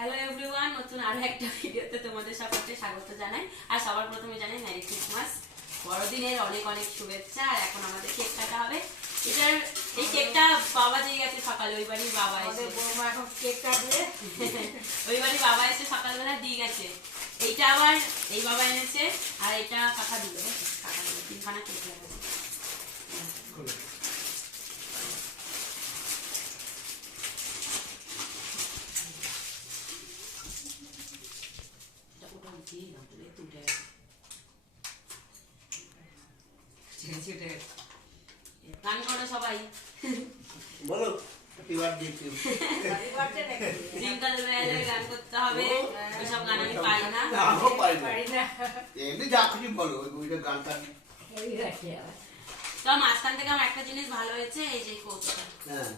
Hello everyone, নতুন আরো একটা ভিডিওতে তোমাদের সকলকে স্বাগত জানাই। আর সবার প্রথমে জানাই মেরি ক্রিসমাস, বড়দিনের অনেক অনেক শুভেচ্ছা। আর এখন আমাদের কেক কাটা হবে। এটার এই কেকটা বাবা দিয়ে গেছে সকালে, ওই বাড়ির বাবা এসে এখন কেক কাটবে। ওই বাড়ির বাবা এসে সকালবেলা দিয়ে গেছে। এইটা আবার এই বাবা এনেছে, আর এটা কাকা দিল। কাকা দিল তিনখানা কেক লাগছে। গান করো সবাই, বলো happy birthday to jingle bell গান করতে হবে। ওইসব গান আমি পারি না। আমিও পারি না। এমনি যা খুশি বলো, ওইটা গানটা। তো মাঝখান থেকে আমার একটা জিনিস ভালো হয়েছে, এই যে কৌটোটা। হ্যাঁ,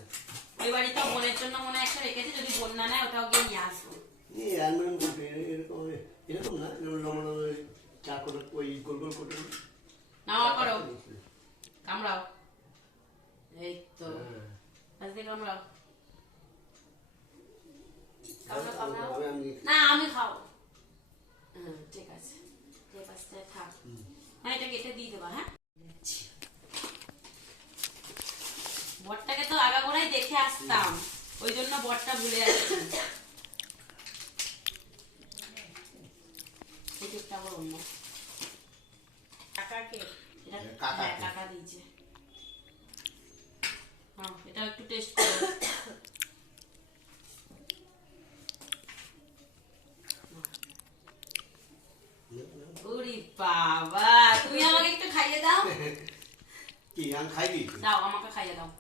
ওই বাড়িতে বোনের জন্য মনে হয় একটা রেখেছে, যদি বোন না নেয় ওটাও গিয়ে নিয়ে আসবো। এই অ্যালুমিনিয়াম কোটে এরকম এরকম না, লম্বা লম্বা চা করে ওই গোল গোল কোটে। নাও করো, কামড়াও। এই তো আজকে কামড়াও, কামড়াও কামড়াও। না আমি খাও। ঠিক আছে, ঠিক আছে থাক। হ্যাঁ, এটা কেটে দিয়ে দেবা। হ্যাঁ, বটটাকে তো আগাগোড়াই দেখে আসতাম, ওই জন্য বটটা ভুলে যাচ্ছি। এই কেকটা আবার অন্য কাকাকে এটা, হ্যাঁ কাকা দিয়েছে। হ্যাঁ, এটা একটু টেস্ট করো। ওরে বাবা, তুমি আমাকে একটু খাইয়ে দাও। কি আমি খাই দিই? দাও, আমাকে খাইয়ে দাও।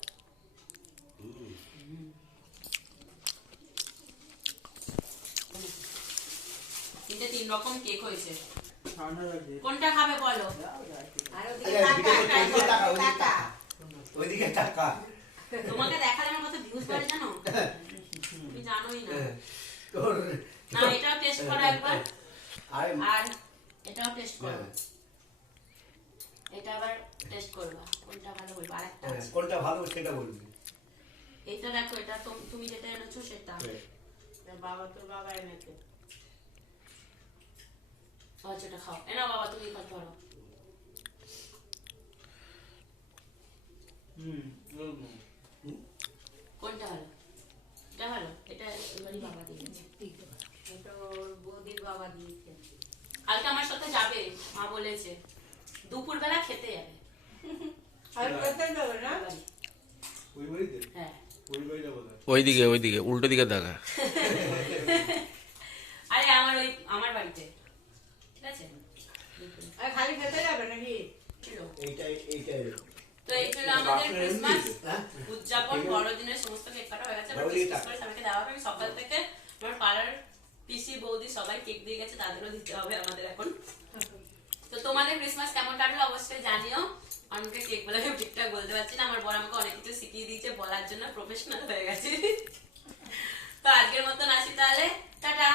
তিনটে তিন রকম কেক হয়েছে, কোনটা খাবে বলো? আর ওইদিকে টাকা তোমাকে দেখালে আমার কত ভিউজ পাই জানো? তুমি জানোই না। না, এটাও টেস্ট করো একবার, আর এটাও টেস্ট করো। এটা আবার টেস্ট করবা, কোনটা ভালো বলবো। আর একটা আছে, কোনটা ভালো সেটা বলবি। এটা দেখো, এটা তুমি যেটা এনেছো সেটা। বাবা তোর বাবা এনেছে। আচ্ছা, এটা খাও। এনাও বাবা, তুমি খাও, ধরো। কোনটা ভালো? এটা ভালো? এটা এবারই বাবা দিয়েছে। এটা ওর বৌদির বাবা দিয়েছে। কালকে আমার সাথে যাবে, মা বলেছে দুপুরবেলা খেতে যাবে। আর খেতে যাবে না? ওই বাড়িতে হ্যাঁ, ওইদিকে ওইদিকে উল্টো দিকে দেখা। আরে আমার বাড়িতে, ঠিক আছে। আর খালি খেতে যাবে নাকি? এইটাই তো এই ছিল আমাদের ক্রিসমাস হ্যাঁ? উদযাপন। বড়দিনের সমস্ত কেক কাটা হয়ে গেছে, এবার ক্রিসমাস করে সবাইকে দেওয়া হবে। আমি সকাল থেকে আমার পাড়ার পিসি বৌদি সবাই কেক দিয়ে গেছে, তাদেরও দিতে হবে আমাদের এখন। তো তোমাদের ক্রিসমাস কেমন কাটলো অবশ্যই জানিও। আমাকে কেক বলে আমি ঠিকঠাক বলতে পারছি না, আমার বর আমাকে অনেক কিছু শিখিয়ে দিয়েছে, বলার জন্য প্রফেশনাল হয়ে গেছে। তো আজকের মতন আসি তাহলে, টাটা।